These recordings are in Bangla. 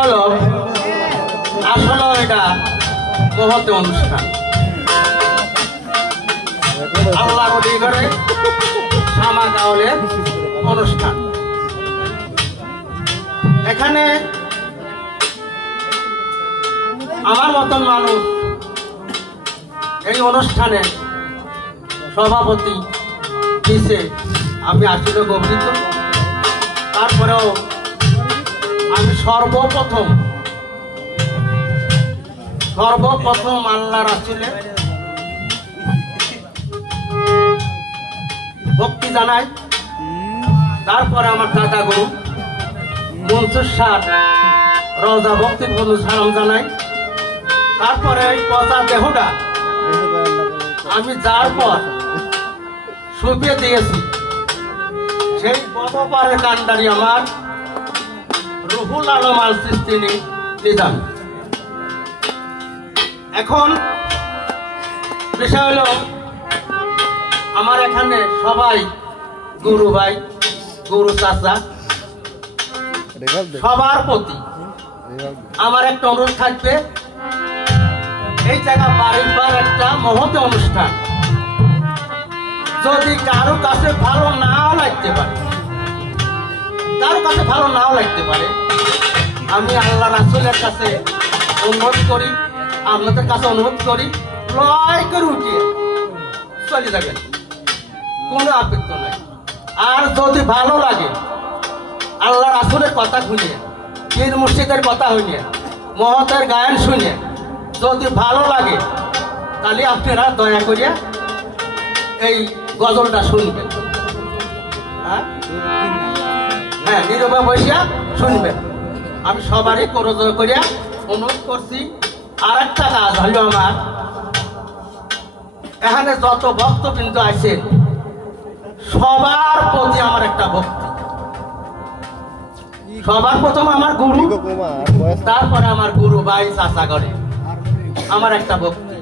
হলো আসলে এটা মহৎ অনুষ্ঠান, আল্লাহর ওলি করে শামা গাওয়ালের অনুষ্ঠান। এখানে আমার মতন মানুষ এই অনুষ্ঠানে সভাপতি দিছে, আমি আসলে গর্বিত। তারপরেও আমি সর্বপ্রথম আল্লাহ রাসূলের ভক্তি জানাই। তারপরে আমার দাদা গুরু মনসুর শাহ রওজা ভক্তির বন্ধু সালাম জানাই। তারপরে এই পচা দেহটা আমি যার পর শুকিয়ে দিয়েছি সেই বদপাড়ের কান্ডারি আমার রুহুল আলম আল সিস্তিনি নিজাম। এখন বিষয় হলো আমার এখানে সবাই গুরু ভাই, গুরু চাচা, সবার প্রতি আমার একটা অনুরোধ থাকবে। এই জায়গা বাড়ির একটা মহৎ অনুষ্ঠান, যদি কারো কাছে ভালো নাও লাগতে পারে, আমি আল্লাহ রাসূলের কাছে অনুরোধ করি, আপনাদের কাছে অনুরোধ করি, লয় করে উঠিয়ে চলে যাবেন, কোনো আপত্তি নাই। আর যদি ভালো লাগে আল্লাহ রাসূলের কথা শুনে, পীর মুর্শিদের কথা শুনে, মহতের গায়ন শুনে যদি ভালো লাগে, তাহলে আপনারা দয়া করিয়া এই গজলটা শুনবেন। হ্যাঁ, নীরবে বসিয়া শুনবেন। আমি সবারই করজোর করিয়া অনুরোধ করছি। আর একটা কাজ হলো, আমার এখানে যত ভক্তবৃন্দ আছেন সবার প্রতি আমার একটা ভক্তি। সবার প্রথম আমার গুরু, তারপরে আমার গুরু ভাই চাচা করে আমার একটা ভক্তি।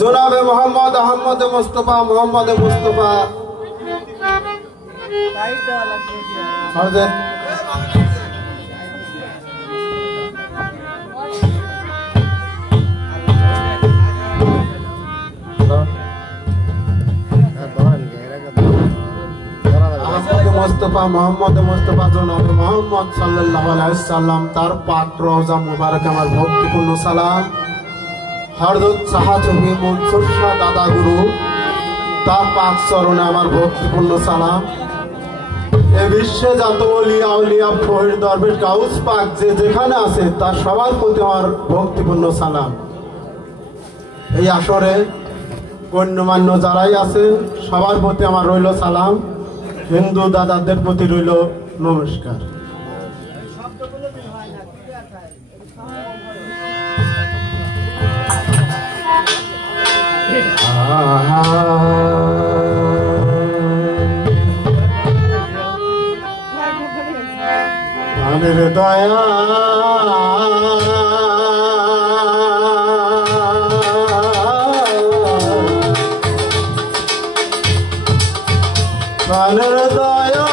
জনাবে মোহাম্মদ আহমদ মুস্তফা, মোহাম্মদ মুস্তফা হযরত মোহাম্মদ মুস্তফা জনাবে মোহাম্মদ সাল্লাল্লাহু আলাইহি সাল্লাম তার পাক রওজা মুবারক আমার ভক্তিপূর্ণ সালাম। হযরত শাহী মনসুর শাহ দাদা গুরু তার পাক চরণে আমার ভক্তিপূর্ণ সালাম। এ বিশ্বে যত ওলিয়া আউলিয়া ফরিদ দরবেশ গাউস পাক যে যেখানে আছে তার সবার প্রতি আমার ভক্তিপূর্ণ সালাম। এই আসরে গণ্যমান্য যারাই আছে সবার প্রতি আমার রইল সালাম। হিন্দু দাদাদের প্রতি রইল নমস্কার। আনের দয়া আনের দয়া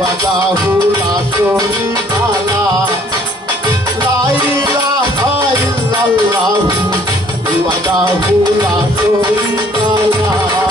ওয়াহদাহু লা শারীকা লাহ লা ইলাহা ইল্লাল্লাহু ওয়াহদাহু লা শারীকা লাহ